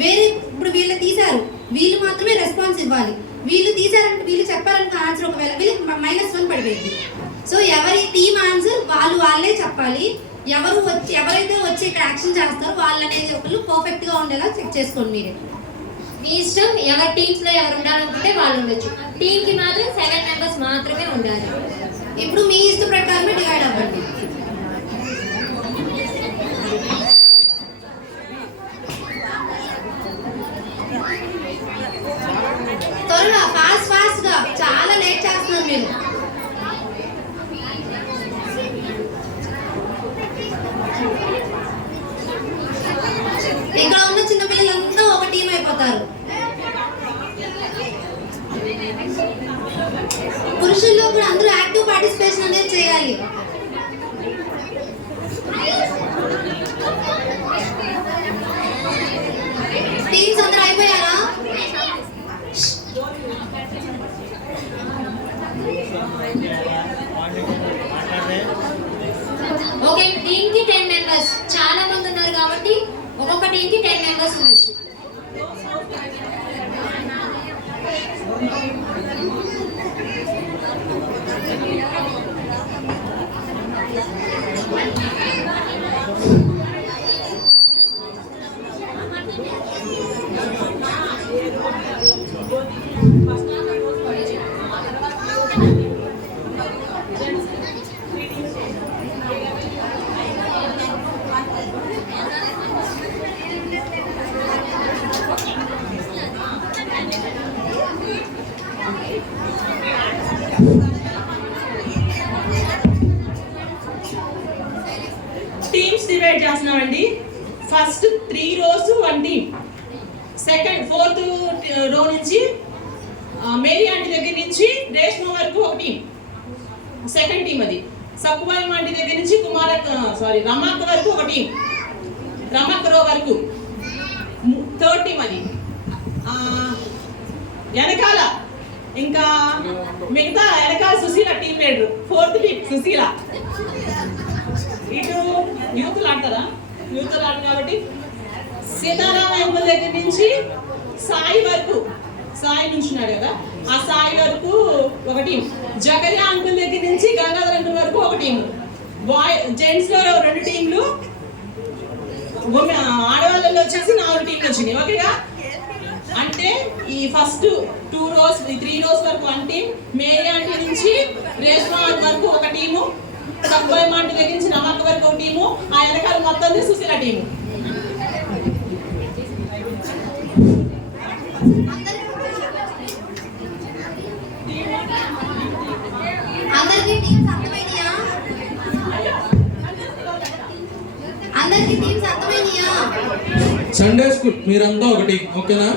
వేరే ఇప్పుడు వీళ్ళు తీశారు, వీళ్ళు మాత్రమే రెస్పాన్స్ ఇవ్వాలి. వీళ్ళు తీశారంటే వీళ్ళు చెప్పారనుకో ఆన్సర్, ఒకవేళ వీళ్ళకి -1 పడిపోయింది. సో ఎవరి టీమ్ ఆన్సర్ వాళ్ళే చెప్పాలి. ఎవరైతే వచ్చి ఇక్కడ యాక్షన్ చేస్తారో వాళ్ళు అనేది ఒకళ్ళు పర్ఫెక్ట్ గా ఉండేలా చెక్ చేసుకోండి మీరే. మీ ఇష్టం, ఎవరి టీమ్స్ లో ఎవరు ఉండాలనుకుంటే వాళ్ళు ఉండొచ్చు. టీమ్ కి మాత్రం 7 మెంబర్స్ మాత్రమే ఉండాలి. ఇప్పుడు మీ ఇష్ట ప్రకారమే డివైడ్ అవ్వండి. త్వరగా ఫాస్ట్ గా, చాలా లేట్ చేస్తున్నారు మీరు. ఇక్కడ ఉన్న చిన్న పిల్లలంతా ఒక టీం అయిపోతారు. పురుషుల్లో కూడా అందరూ యాక్టివ్ పార్టిసిపేషన్ అనేది చేయాలి. టీమ్స్ అందరూ అయిపోయారా? ఓకే, టీమ్ కి 10 మెంబర్స్, చాలా మంది ఉన్నారు కాబట్టి ఒక్కొక్క టీమ్ కి 10 మెంబర్స్ ఉండొచ్చు. టీమ్స్ డివైడ్ చేస్తున్నామండి. First 3 rows 1 team, second 4th రో నుంచి మేరీ ఆంటీ దగ్గర నుంచి రేష్మ వరకు ఒక టీం, సెకండ్ టీం. అది సక్కుబాయి ఆంటీ దగ్గర నుంచి రమక్క వరకు ఒక టీం, రమక్క రో వరకు థర్డ్ టీం. అది వెనకాల ఇంకా మిగతా వెనకాల Sushila team leader, 4th team Sushila. ఇటు యూత్లు ఆడతారా? యూత్లు ఆడరు కాబట్టి సీతారామ అంకుల్ దగ్గర నుంచి సాయి వరకు, సాయి నుంచున్నాడు కదా, ఆ సాయి వరకు ఒక టీం. జగరియా అంకుల్ దగ్గర నుంచి గంగాధర్ అంకుల్ వరకు ఒక టీం. జెంట్స్ లో 2 టీంలు, ఆడవాళ్ళలో వచ్చేసి 4 టీంలు వచ్చినాయి. ఓకేగా? అంటే ఈ ఫస్ట్ 2 rows 3 rows వరకు 1 టీం, మేరీ ఆంటీ నుంచి రేష్మా వరకు ఒక టీము, సక్కుబాయి ఆంటీ దగ్గర నుంచి నమ్మక్క వరకు ఒక టీము, ఆ వెనకాల మొత్తం సుశీల టీము. అందరికీ టీమ్స్ అర్థమైనాయా? అందరికీ టీమ్స్ అర్థమైనాయా? సండే స్కూల్ మీరంతా ఒకటి, ఓకేనా?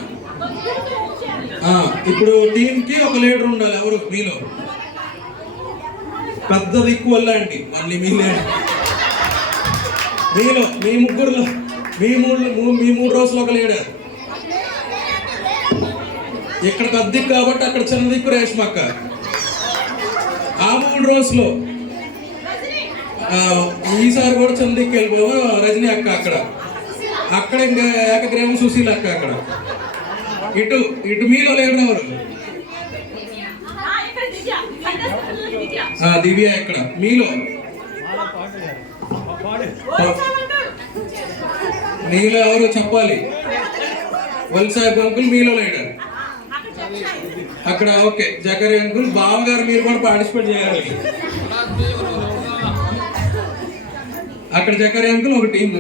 ఇప్పుడు టీమ్ కి ఒక లీడర్ ఉండాలి. ఎవరు మీలో పెద్ద దిక్కు వల్ల అండి, మళ్ళీ మీలో మీ ముగ్గురులో మీ 3 రోజులు ఒక లీడర్. ఇక్కడ పెద్ద దిక్కు కాబట్టి అక్కడ చిన్న దిక్కు రేష్మక్క. ఆ 3 రోజులు ఈసారి కూడా చిన్న దిక్కు వెళ్ళిపో రజనీ అక్క అక్కడ ఇంకా ఏకగ్రీవం సుశీల అక్క అక్కడ. ఇటు మీలో లీడర్ ఎవరు? దివ్య ఎక్కడ మీలో? మీలో ఎవరు చెప్పాలి? వల్సాహెబ్ అంకుల్ మీలో లీడర్ అక్కడ. ఓకే, జకరి అంకుల్, బావగారు మీరు కూడా పార్టిసిపేట్ చేయాలి అక్కడ. జకరి అంకుల్ ఒక టీం.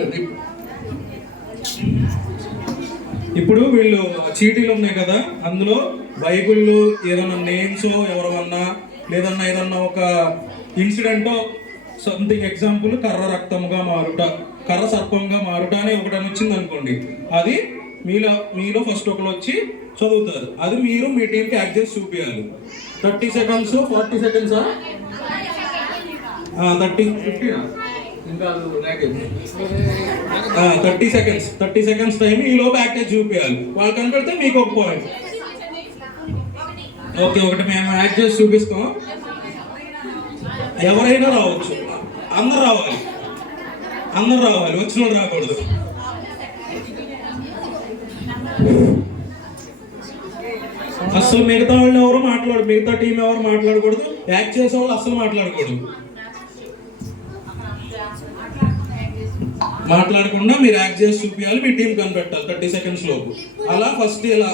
ఇప్పుడు వీళ్ళు చీటీలు ఉన్నాయి కదా, అందులో బైబిల్ ఏదన్నా నేమ్స్ ఎవరన్నా లేదన్నా ఏదన్నా ఒక ఇన్సిడెంట్ సంథింగ్, ఎగ్జాంపుల్ కర్ర రక్తంగా మారుట, కర్ర సర్పంగా మారుట అని ఒకటి వచ్చింది అనుకోండి, అది మీలో ఫస్ట్ ఒకరు వచ్చి చదువుతారు. అది మీరు మీ టీంకి యాక్ట్ చేసి చూపించాలి. 30 seconds 40 seconds 30 seconds టైం ఈ లోపు యాక్ట్ చేసి చూపించాలి. వాళ్ళు కనపడితే మీకు ఒక పాయింట్. ఓకే, ఒకటి మేము యాక్ట్ చేసి చూపిస్తాం. ఎవరైనా రావచ్చు, అందరు రావాలి, వచ్చిన రాకూడదు. అసలు మిగతా వాళ్ళు ఎవరు మిగతా టీం ఎవరు మాట్లాడకూడదు, యాక్ట్ చేసే వాళ్ళు అసలు మాట్లాడకూడదు. మాట్లాడకుండా మీరు యాక్ట్ చేసి చూపించాలి, మీ టీం కనిపెట్టాలి 30 seconds లోపు. అలా ఫస్ట్ ఇలా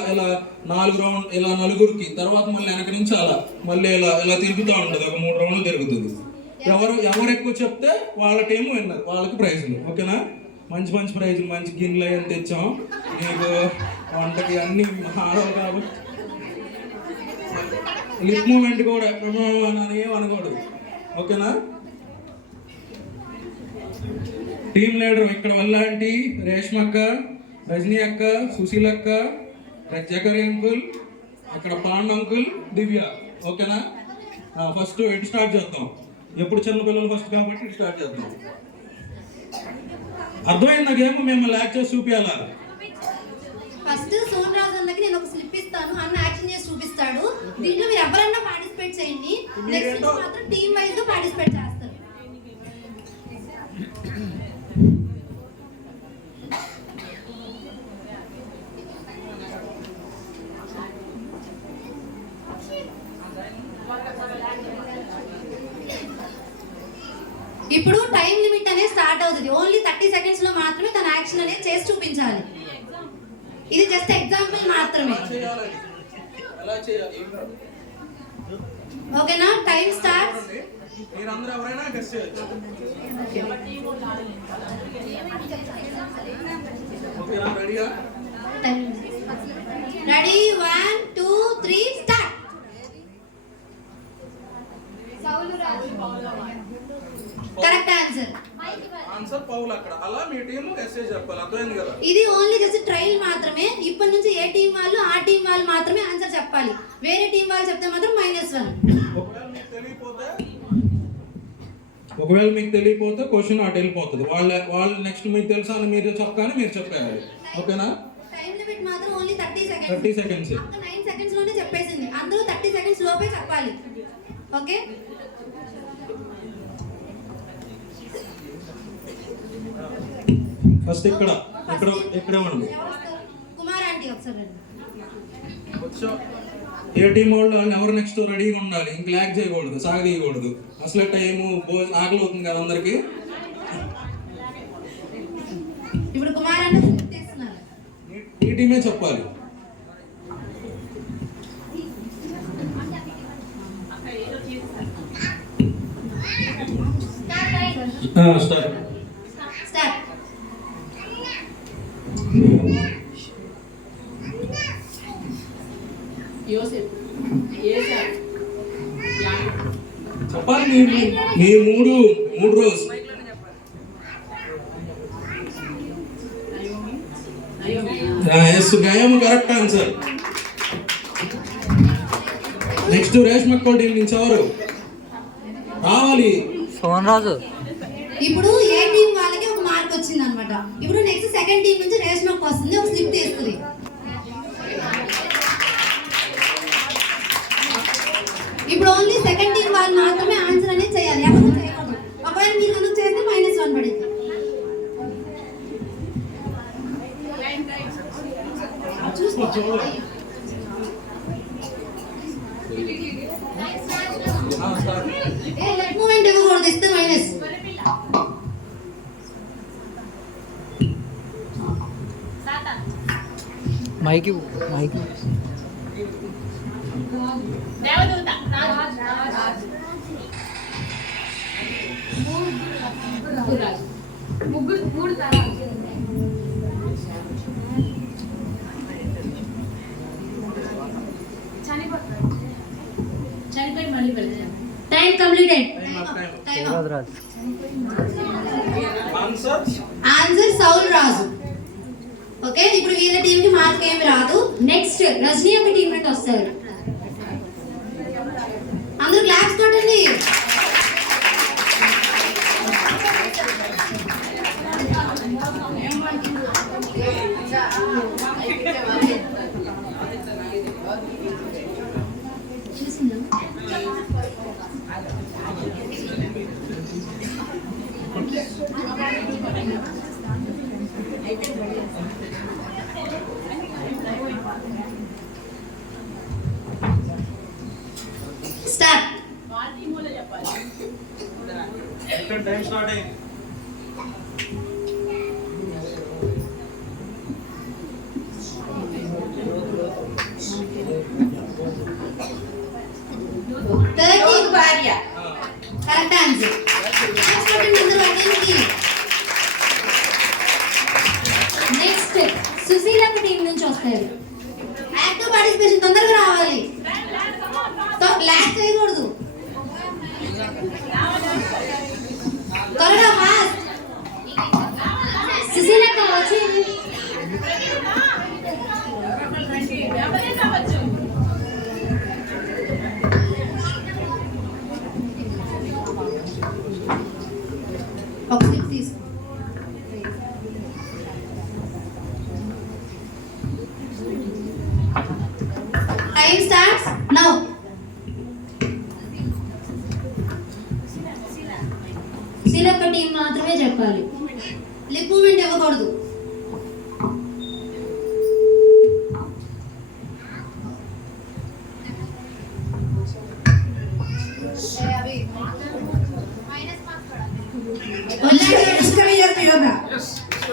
4 రౌండ్ ఇలా నలుగురికి, తర్వాత మళ్ళీ వెనక నుంచి అలా మళ్ళీ ఇలా తిరుగుతూ ఉంటుంది, ఒక 3 రౌండ్లు తిరుగుతుంది. ఎవరు ఎక్కువ చెప్తే వాళ్ళ టీం విన్నారు, వాళ్ళకి ప్రైజులు. ఓకేనా? మంచి ప్రైజులు, మంచి గిన్నెలు అయ్యి తెచ్చాం మీకు వంటకి, అన్ని ఆడవు కాబట్టి. లిప్ మూమెంట్ కూడా అనకూడదు. ఓకేనా? టీమ్ లీడర్ ఇక్కడ వల్లాంటి, రేష్మక్క, రజనీ అక్క, సుశీల్ అక్క, జకరి అంకుల్, ఇక్కడ పాండ్ అంకుల్, దివ్య. ఓకేనా? ఫస్ట్ ఇటు స్టార్ట్ చేద్దాం. ఎప్పుడు చిన్నపిల్లలు ఫస్ట్ కాబట్టి ఇటు స్టార్ట్ చేద్దాం. అర్థమైంది గేమ్, మిమ్మల్ని యాక్ట్ చేసి చూపించాలా? ఫస్ట్ సోన్ రాజు అన్నకి నేను ఒక స్లిప్ ఇస్తాను, అన్న యాక్షన్ చేసి చూపిస్తాడు. దీంట్లో మీరు ఎవరన్నా పార్టిసిపేట్ చేయండి, నెక్స్ట్ మాత్రం టీమ్ వైజ్ గా పార్టిసిపేట్ చేస్తారు. ఇప్పుడు టైం లిమిట్ అనేది స్టార్ట్ అవుతుంది. ఓన్లీ 30 seconds లో మాత్రమే తన యాక్షన్ అనేది చేసి చూపించాలి. ఇది జస్ట్ ఎగ్జాంపుల్ మాత్రమే. ఓకేనా? Time start. మీరందరూ ఎవరైనా గెస్ చేయొచ్చు. ఓకేనా? రెడీయా? Ready 1 2 3 start. Correct answer Paul. అక్కడ అలా మీ టీం గెస్ చేసి చెప్పాలి. అర్థమైంది కదా? ఇది ఓన్లీ జస్ట్ ట్రయల్ మాత్రమే. ఇప్పటి నుంచి ఏ టీం వాళ్ళు ఆ టీం వాళ్ళు మాత్రమే ఆన్సర్ చెప్పాలి. వేరే టీం వాళ్ళు చెప్తే మాత్రం -1. ఒకవేళ మీకు తెలియపోతే క్వశ్చన్ అటు వెళ్ళిపోతుంది. వాళ్ళు నెక్స్ట్ మీకు తెలుసా అని మీరు చెప్పగానే మీరు చెప్పేయాలి. ఓకేనా? టైం లిమిట్ మాత్రం ఓన్లీ 30 seconds. 30 seconds. 9 seconds లోనే చెప్పేసింది. అందరూ 30 seconds లోపే చెప్పాలి. ఓకే? ఫస్ట్ ఇక్కడ ఉండండి. కుమార్ ఆంటీ ఒకసారి ఏ టీం వాళ్ళు ఎవరు నెక్స్ట్ రెడీగా ఉండాలి. ఇంక ల్యాక్ చేయకూడదు, సాగదీయకూడదు. అసలు టైము ఆకలి అవుతుంది కదా అందరికి. ఇప్పుడు కుమార్ ఆంటీ తీస్తున్నారు. ఈ టీమే చెప్పాలి. స్టార్ట్. చెప్పాలి మీ మూడు రోజు. గాయం కరెక్ట్ ఆన్సర్. నెక్స్ట్ రేష్మక్క టీం నుంచి ఎవరు రావాలి? సోన్ రాజు. ఇప్పుడు ఏ టీం వాళ్ళకి ఒక మార్క్ వచ్చింది అనమాట. ఇప్పుడు నెక్స్ట్ సెకండ్ టీం నుంచి రేష్మక్క వస్తుంది, ఒక స్లిప్ తీస్తుంది. ఇప్పుడు ఓన్లీ సెకండ్ టీం వాళ్ళు మాత్రమే ఆన్సర్ అనేది చేయాలి, ఎవరు చేయకూడదు. ఒకవేళ మీరు కనుక చేస్తే -1 పడింది. లెట్ మూమెంట్ ఇవ్వకూడదు, ఇస్తే మైనస్. మైకి time completed. Answer Saul Raju. Okay, ఇప్పుడు వీళ్ళ టీం కి మార్క్ ఏమి రాదు. నెక్స్ట్ రజనీ ఒక టీం నుండి వస్తారు. అందరూ క్లాప్స్ కొట్టండి. వస్తారు. యాక్టివ్ పార్టిసిపేషన్ తొందరగా రావాలి. లాస్ట్ చేయకూడదు. త్వరగా ఫాస్ట్. సుశీలక్క వచ్చింది. ఒక స్లిప్ తీసుకో. Time starts now. సుశీలక్క టీం మాత్రమే చెప్పాలి. లిప్ మూమెంట్ ఇవ్వకూడదు.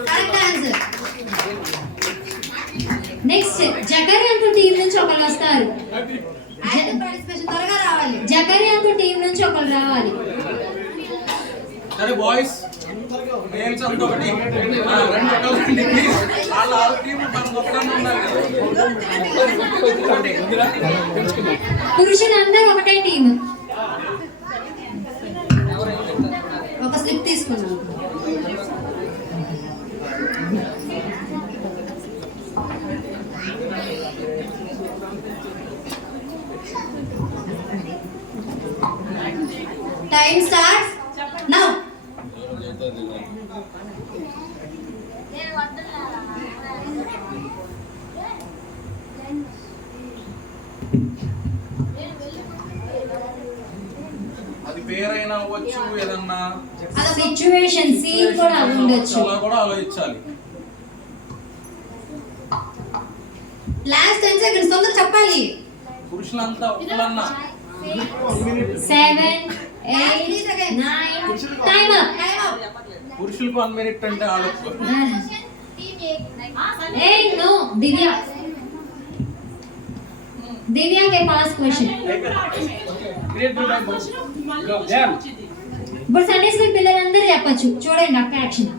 Correct answer. నెక్స్ట్ జకరి అంకు టీం నుంచి ఒకరు వస్తారు. యాక్టివ్ పార్టిసిపేషన్ త్వరగా రావాలి. జకరి అంకు టీం నుంచి ఒకరు రావాలి. సరే బాయ్స్ నేమ్స్ అంతా ఒకటి రెండు ఒకటి ప్లీజ్ వాళ్ళ టీం మనం ఒకటన్నా ఉండాలి. పురుషులందరూ ఒకటే టీం. ఒక స్లిప్ తీసుకున్నాను. Time starts now. అది పేరైనా అవ్వచ్చు ఏదన్నా సిచ్యువేషన్ సీన్ కూడా ఉండొచ్చు. అలా కూడా ఆలోచించాలి. లాస్ట్ 10 సెకండ్స్ తొందరగా చెప్పాలి. పురుషులంతా ఒకళ్ళన్నా 7 8 9 టైమ్ అప్. పురుషులకు 1 మినిట్ అంటే ఆలోచన. ఏ నో దివ్య. దివ్య के पास क्वेश्चन. ఇప్పుడు సండే స్కూల్ పిల్లలందరూ చెప్పొచ్చు. చూడండి అక్క యాక్షన్.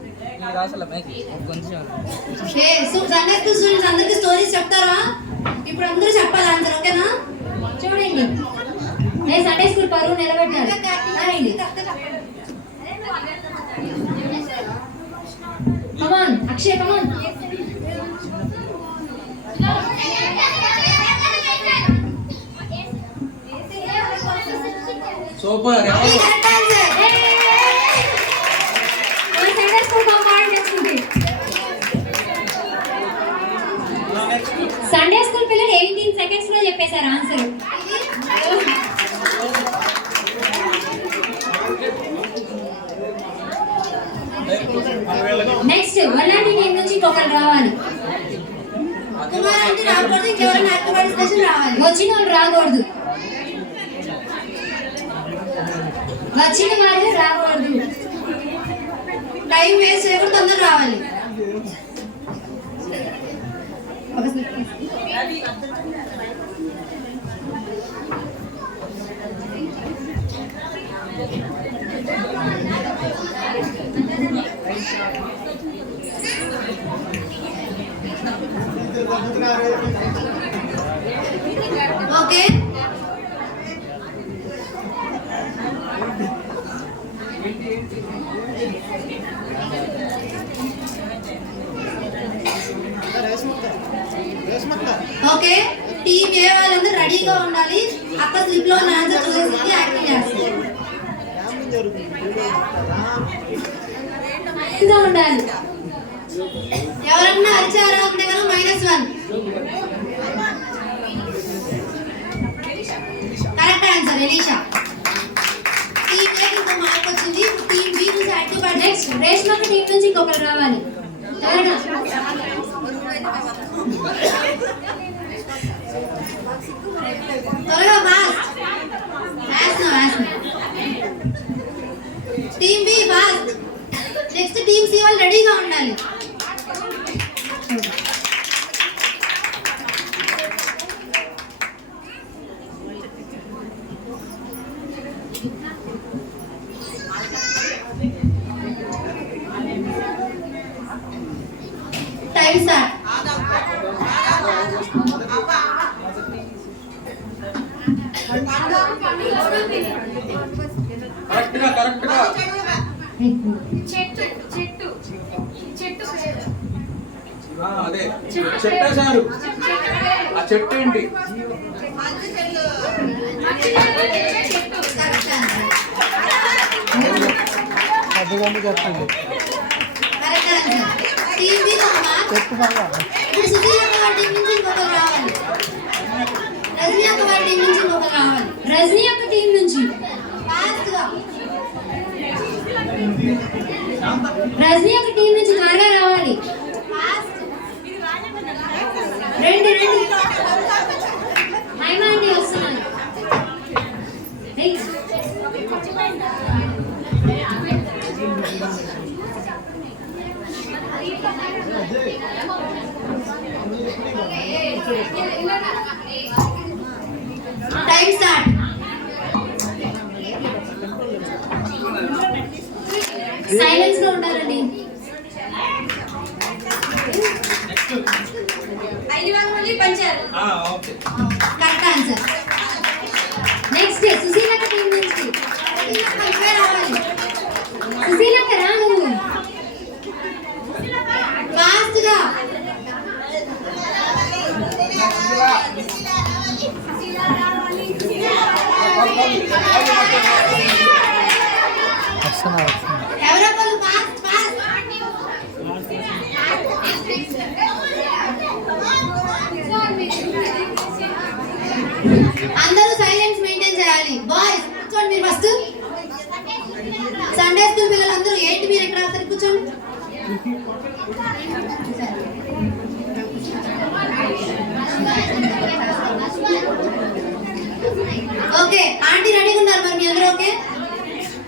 సండే స్కూల్ స్టూడెంట్స్ అందరికి స్టోరీస్ చెప్తారా? ఇప్పుడు అందరూ చెప్పాలి ఆన్సర్. ఓకేనా? చూడండి ఏ సండే స్కూల్ పరువు నిలబెట్టారు. రాయండి. Come on Akshay come on. Super. Correct answer. Sunday school కంపార్ట్ చేస్తుంది. సండే స్కూల్ పిల్లలు 18 సెకండ్స్ లో చెప్పేశారు ఆన్సర్. నెక్స్ట్ వల్లాంటి టీం నుంచి ఒకరు రావాలి. కుమార్ అంటే రాకూడదు. ఇంకెవరైనా యాక్టివ్ పార్టిసిపేషన్ రావాలి. వచ్చిన వాళ్ళు రాకూడదు. వచ్చిన వాళ్ళు రాకూడదు. టైం వేస్ట్ చేయకూడదు. తొందరగా రావాలి. ఒక స్లిప్ తీసుకో. ఓకే. ఓకే టీం ఏ వాళ్ళందరూ రెడీగా ఉండాలి. అక్క స్లిప్ లో ఆన్సర్ చూసేసి యాక్టివ్ చేస్తారు. ఇంకా ఉండాలి. ఎవరన్నా అరిచారా అంటే కనుక -1. Correct answer Elisha. Team A ఇంకో మార్క్ వచ్చింది. టీం బి నుంచి యాక్టివ్ పార్టిసిపేషన్. నెక్స్ట్ రేష్మక్క టీం నుంచి ఇంకొకరు రావాలి. ఎవరైనా త్వరగా fast. Team B fast. Next team C వాళ్ళు రెడీగా ఉండాలి. Time start. అదే చెప్పేశారు. ఆ చెట్టు ఏంటి? పెద్దగా చెప్తుంది టీమ్ బి ఒక మార్క్. ఇప్పుడు సుధీర్ అక్క వాళ్ళ టీం నుంచి ఇంకొకరు రావాలి. రజనీ అక్క వాళ్ళ టీం నుంచి ఇంకొకరు రావాలి. రజనీ యొక్క టీం నుంచి ఫాస్ట్ గా రజనీ యొక్క టీం నుంచి త్వరగా రావాలి. ఫాస్ట్. రండి రండి. హైమా అండి వస్తున్నారు. Next time start. సైలెన్స్ లో ఉండాలండి. 5 వేల మంది పంచారు. ఓకే. Correct answer. నెక్స్ట్ సుశీలక్క టీం నుంచి ఇవే రావాలి. సుశీలక్క రా నువ్వు. ఫాస్ట్ గా వస్తున్నారు ఎవరొకరు ఫాస్ట్ ఫాస్ట్. అందరూ సైలెన్స్ మెయింటైన్ చేయాలి. బాయ్స్ కూర్చోండి మీరు ఫస్ట్. సండే స్కూల్ పిల్లలందరూ ఏంటి మీరు ఎక్కడ రాస్తారు? కూర్చోండి. ఓకే ఆంటీ రెడీగా ఉన్నారు మరి మీ అందరూ? Okay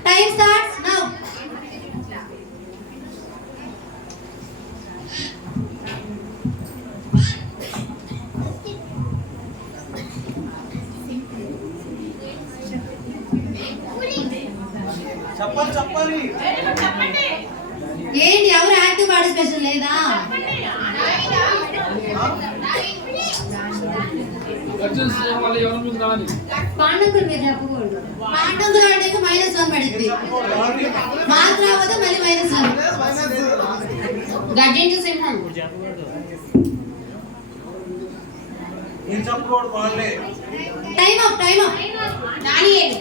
time starts now. చెప్పాలి. ఏంటి ఎవరు యాక్టివ్ పార్టిసిపేషన్ లేదా? పాండవులు మీరు చెప్పకూడదు. పాండంగులు అంటే -1 పడింది. మార్క్ రావద్దు మళ్ళీ -1. గర్జించు సింహం. నేను చెప్పకూడదు వాళ్ళే. Time up time up. దానియేలు.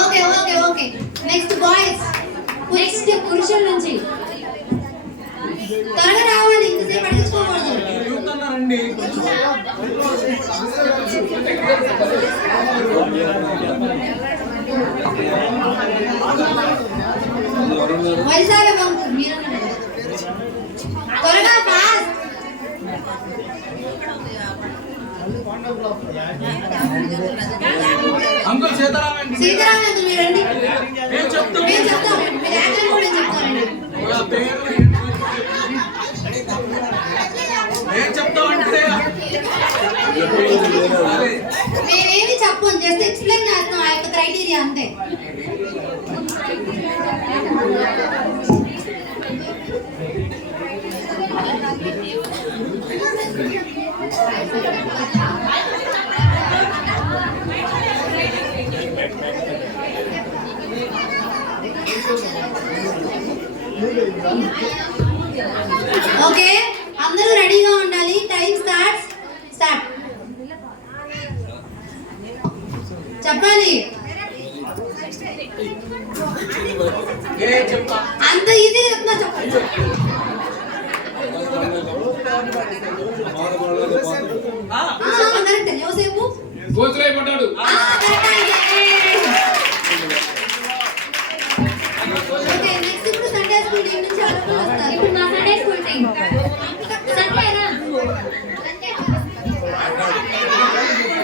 Okay okay okay next boys. Next పురుషుల నుంచి త్వరగా రావాలి. ఇంతసేపు పట్టించుకోకూడదు. చూస్తున్నారండి. వైశాఖ బంకు మీరు త్వరగా ఫాస్ట్. అంకుల్ సీతారామండి. సీతారాం అంకుల్ మీరు రండి. నేను చెప్తాను. మేము చెప్తాం. మీరు యాక్షన్ కూడా చెప్తారండి. నేను చెప్తామంటే మేమేమి చెప్పం, జస్ట్ ఎక్స్ప్లెయిన్ చేస్తాం ఆ యొక్క క్రైటీరియా అంతే. ఓకే అందరూ రెడీగా ఉండాలి. Time start. చెప్పాలి. అంత ఈజీ చెప్తున్నా చెప్పండి. కరెక్ట్. యోసేపు పడ్డాడు. ఓకే నెక్స్ట్ ఇప్పుడు సండే స్కూల్ టీం నుంచి ఎవరు వస్తారు? ఇప్పుడు మా సండే స్కూల్ టీం. సండేనా?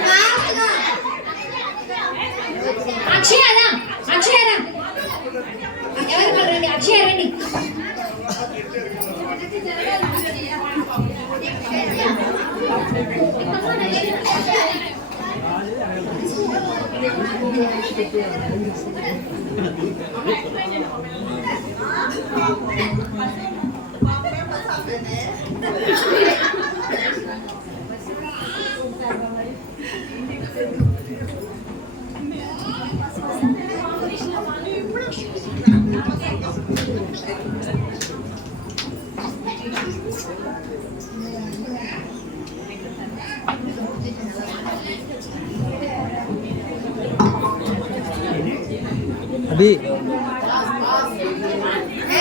ఫాస్ట్ గా అక్షయరా. ఎవరు రండి. అక్షయ రండి. అభి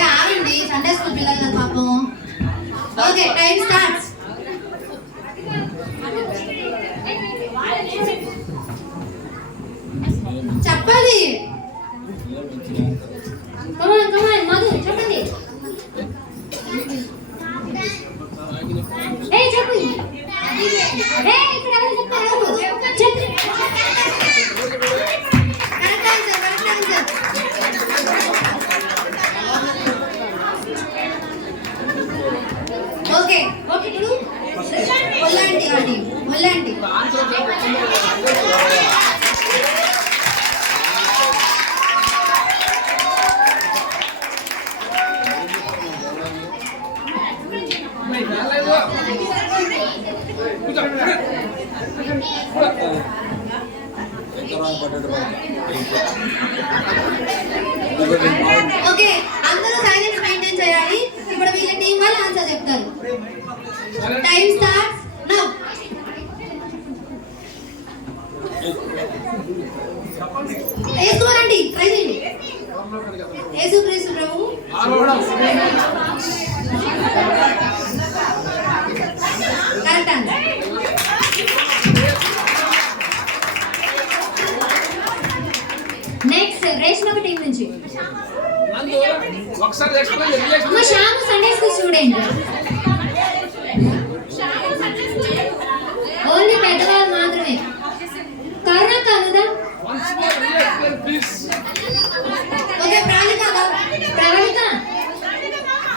ఆగండి, సండే స్కూల్ పిల్లలు కదా పాపం. Okay, time starts. చెప్పాలి. కమాన్ మధు చెప్పండి. చెప్పు. ఇక్కడ ఎవరు చెప్పారు? చెప్పు. Correct answer, correct answer. Okay okay, ఇప్పుడు ఒల్లాంటి అండి, ఒల్లాంటి. ఓకే, అందరూ సైలెన్స్ మెయింటైన్ చేయాలి. ఇప్పుడు వీళ్ళ టీం వాళ్ళు ఆన్సర్ చెప్తారు. Time starts now. వేసుకోరండి, ట్రై చేయండి. యేసు క్రీస్తు ప్రభు. Correct answer. Next Reshma team నుంచి ఒకసారి ఎక్స్ప్లెయిన్ చేయండి. అమ్మ Shyam Sunday school student. Only పెద్దవాళ్ళు మాత్రమే. కరుణ కనుదా. Once more explain please. Okay, ప్రాణిక Pravalika.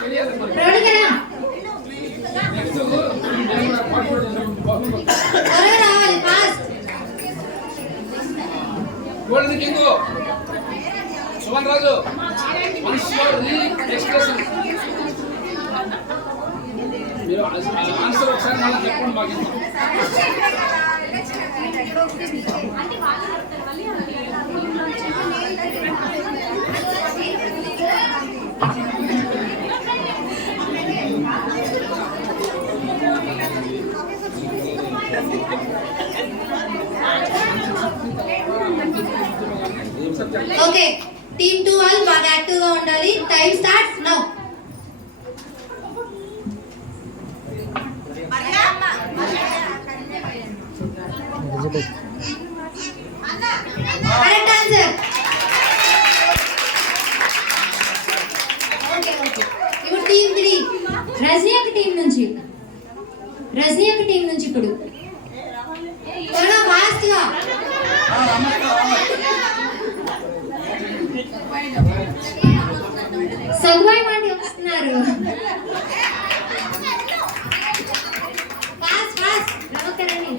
తెలియాలి మరి. ప్రవళికరా. త్వరగా రావాలి, ఫాస్ట్. గోల్డెన్ కింగ్ సుమన్ రాజు వన్స్ మోర్ ఎక్స్ప్రెషన్. మీరు ఆన్సర్ ఒకసారి మళ్ళీ చెప్పండి మాకు. ఓకే, టీమ్ 2 వాళ్ళు బాగా యాక్టివ్ గా ఉండాలి. Time starts now. Correct answer. Okay okay, ఇప్పుడు టీమ్ 3. రజనీ ఒక టీం నుంచి. రజనీ ఒక టీం నుంచి ఇప్పుడు త్వరగా ఫాస్ట్ గా. సగ్వాయి పాండి వస్తున్నారు. Fast fast. నమస్కారండి.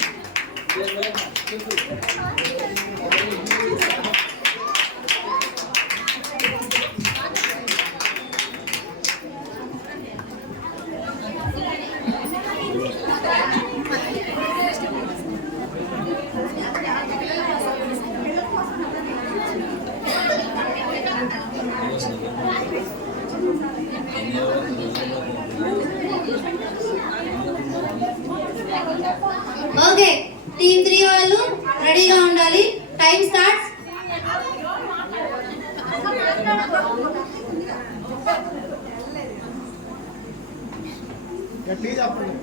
ఓకే, టీమ్ 3 వాళ్ళు రెడీగా ఉండాలి. Time starts. గట్టిగా చెప్పండి.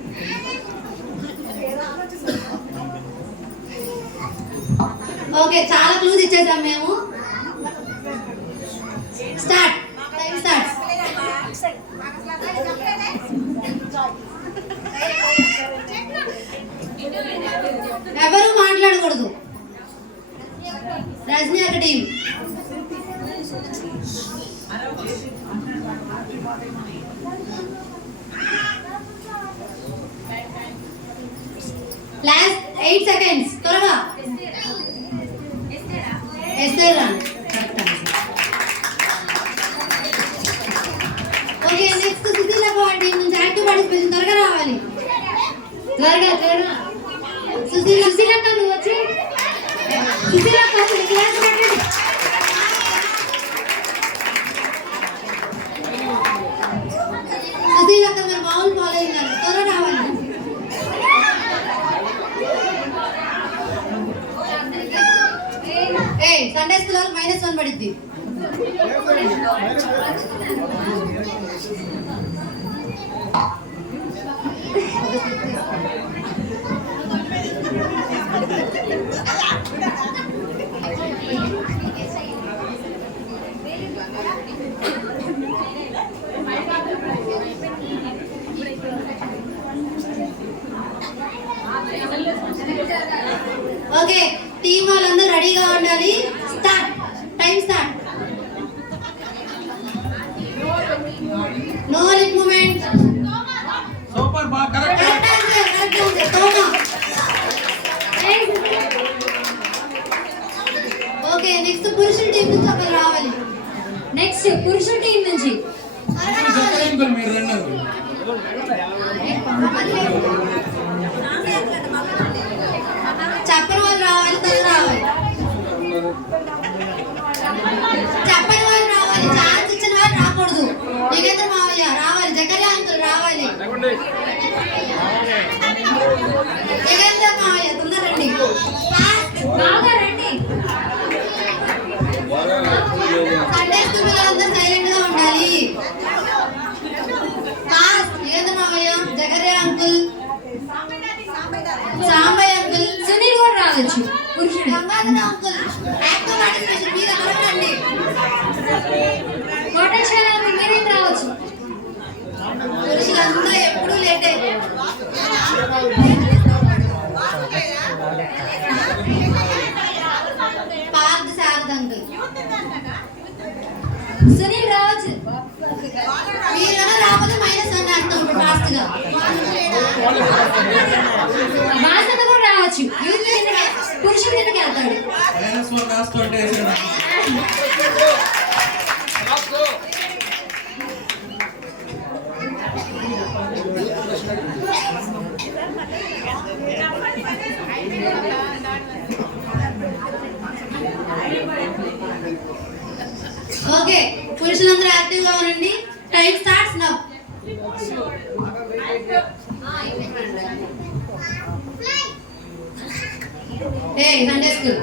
ఓకే, చాలా క్లూజ్ ఇచ్చేసాం మేము. స్టార్ట్. Time starts. ఎవరు మాట్లాడకూడదు. రజనీ ఒక టీం. Last 8 seconds. త్వరగా. ఎస్తేర్ రాన్. Okay, next Sushila power team నుంచి యాక్టివ్ పార్టిసిపేషన్. త్వరగా రావాలి. త్వరగా. సుశీలక్క నువ్వు వచ్చి. సుశీలక్క క్లాస్ పెట్టండి. సండే స్కూల్ వాళ్ళకి -1 పడుద్ది. ఓకే, టీం వాళ్ళందరూ రెడీగా ఉండాలి. Start, time start. No lip movement. Super బా correct correct answer, correct answer. తోమా. ఓకే, నెక్స్ట్ పురుషుల టీం నుంచి ఒకరు రావాలి. నెక్స్ట్ పురుషుల టీం నుంచి మీరు రండి. చెప్పని వాళ్ళు రావాలి, తను రావాలి. చెప్పని వాళ్ళు రావాలి, ఛాన్స్ ఇచ్చిన వాళ్ళు రాకూడదు. యుగేంద్ర మావయ్య రావాలి, జకర్యా అంకుల్ రావాలి. యుగేంద్ర మావయ్య తొందర రండి. బాగా రండి. సండే స్కూల్ పిల్లలందరూ సైలెంట్ గా ఉండాలి. యుగేంద్ర మావయ్య, జకర్యా అంకుల్, సాంబయ్య అంకుల్, సునీల్ కూడా రావచ్చు. పురుషుడు గంగాధర అంకుల్, యాక్టివ్ పార్టిసిపేషన్ మీరు అందరూ రండి. కోటేశ్వర అంకుల్ మీరేం రావచ్చు. పురుషులంతా ఎప్పుడూ లేటే. పార్క్ శారద అంకుల్, సునీల్ రావచ్చు. మీరు కన్నా రాకపోతే -1 వేస్తాం ఇప్పుడు ఫాస్ట్ గా. వాసన కూడా రావచ్చు. యూత్ కిందకి పురుషుల కిందకి వెళ్తాడు. -1 రాసుకోండి. ఓకే, పురుషులందరూ యాక్టివ్ గా ఉండండి. Time starts now. ఏ సండే స్కూల్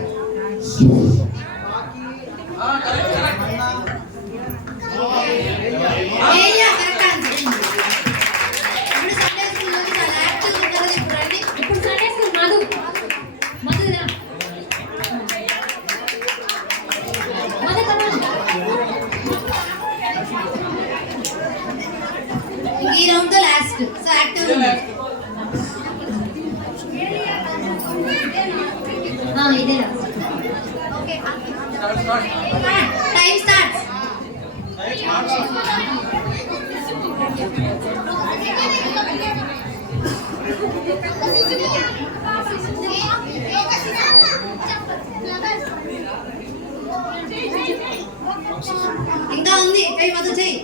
ఏయ్యా కరెక్ట్ ఆన్సర్. ఇప్పుడు సండే స్కూల్ లోకి చాలా యాక్టివ్ ఉంటారు. ఇప్పుడు రండి. ఇప్పుడు సండే స్కూల్ మధు మధురా మధు కమా. ఈ రౌండ్ తో లాస్ట్. సో యాక్టివ్ ఉండండి. ఇదే టైం స్టార్ట్. ఇంకా ఉంది, చెయ్యి మొదలు చెయ్యి.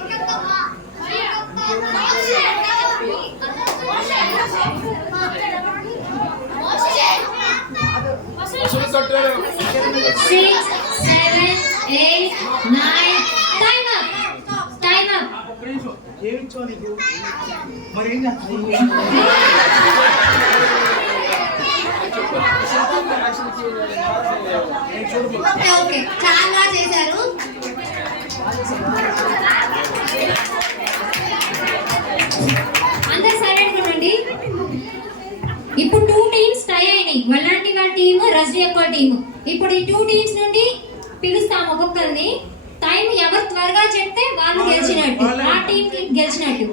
అసలు కట్టారు 6, 7, 8, 9. Time up. Time up. మరి ఏం చేస్తావు? ఓకే ఓకే, చాలా చేశారు. అందరూ సైలెంట్ ఉండండి. ఇప్పుడు 2 టీమ్స్ టై అయినాయి. వల్లాంటి వాళ్ళ టీమ్, రజ్వి అక్క టీమ్. ఇప్పుడు ఈ 2 టీమ్స్ నుండి పిలుస్తాం ఒక్కొక్కరిని. టైం ఎవరు త్వరగా చెప్తే వాళ్ళు గెలిచినట్టు, ఆ టీమ్ కి గెలిచినట్టు.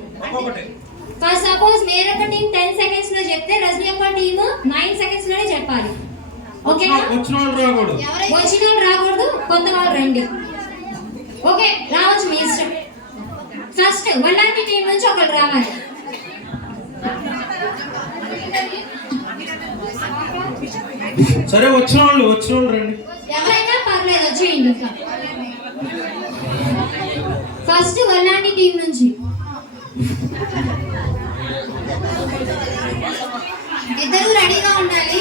ఫర్ సపోజ్ మేరొక టీం 10 సెకండ్స్ లో చెప్తే రజ్వి అక్క టీమ్ 9 సెకండ్స్ లోనే చెప్పాలి. ఓకేనా? వచ్చిన వాళ్ళు రాకూడదు. వచ్చిన వాళ్ళు రాకూడదు, కొత్త వాళ్ళు రండి. ఓకే, రావచ్చు మీ ఇష్టం. ఫస్ట్ వల్లాంటి టీం నుంచి ఒకరు రావాలి. సరే, వచ్చిన వాళ్ళు రండి. ఎవరైనా పర్లేదు, వచ్చేయండి. ఫస్ట్ వల్లాంటి టీం నుంచి ఇద్దరు రెడీగా ఉండాలి.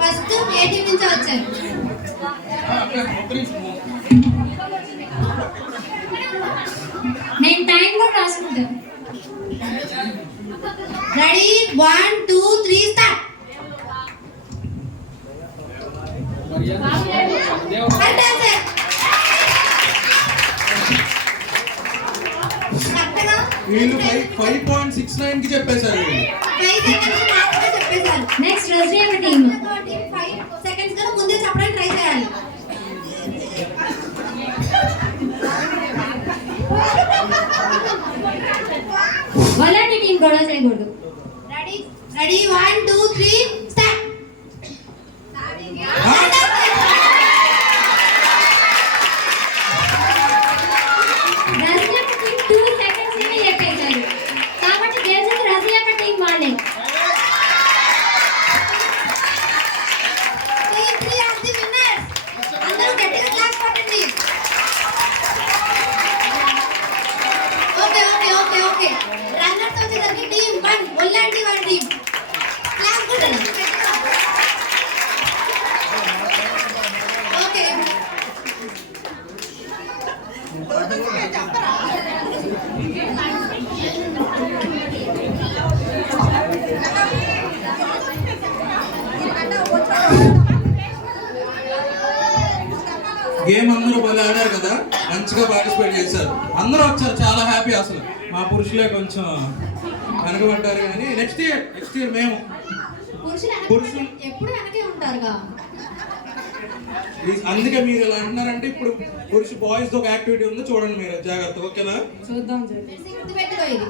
ఫస్ట్ ఏ టీం నుంచి వచ్చారు? నేను టైం కూడా రాసుకుంటాను. Ready, 1 2 3 start. మరి కరెక్ట్ ఆన్సర్. వీళ్ళు 5.69 కి చెప్పేశారు వీళ్ళు. 5 సెకండ్స్ మాత్రమే చెప్పేశారు. నెక్స్ట్ రజియా టీమ్ 5 సెకండ్స్ కన్నా ముందే చెప్పడానికి ట్రై చేయాలి. అలాంటి టీం గొడవ చేయకూడదు. Ready 1 2 3 start. Razia team 2 seconds లోనే చెప్పేశారు కాబట్టి గెలిచింది రజియా టీం వాళ్ళే. Team 3 are the winners. అందరూ గట్టిగా క్లాస్ కొట్టండి. ఓకే రన్నర్స్ వచ్చేసరికి టీం 1 ఒళ్ళంటి వాళ్ళ టీం క్లాస్ కొట్టండి. ఓకే గేమ్ అందరూ భలే ఆడారు కదా, మంచిగా పార్టిసిపేట్ చేశారు, అందరూ వచ్చారు, చాలా హ్యాపీ. అసలు మా పురుషులే కొంచెం వెనకబడ్డారు కానీ నెక్స్ట్ ఇయర్ మేము పురుషులు ఎప్పుడు వెనకే ఉంటారుగా. అందుకే మీరు ఇలా అంటున్నారంటే ఇప్పుడు బాయ్స్ ఒక యాక్టివిటీ ఉందో చూడండి మీరు జాగ్రత్త, ఓకేనా? గుర్తుపెట్టుకో ఇది.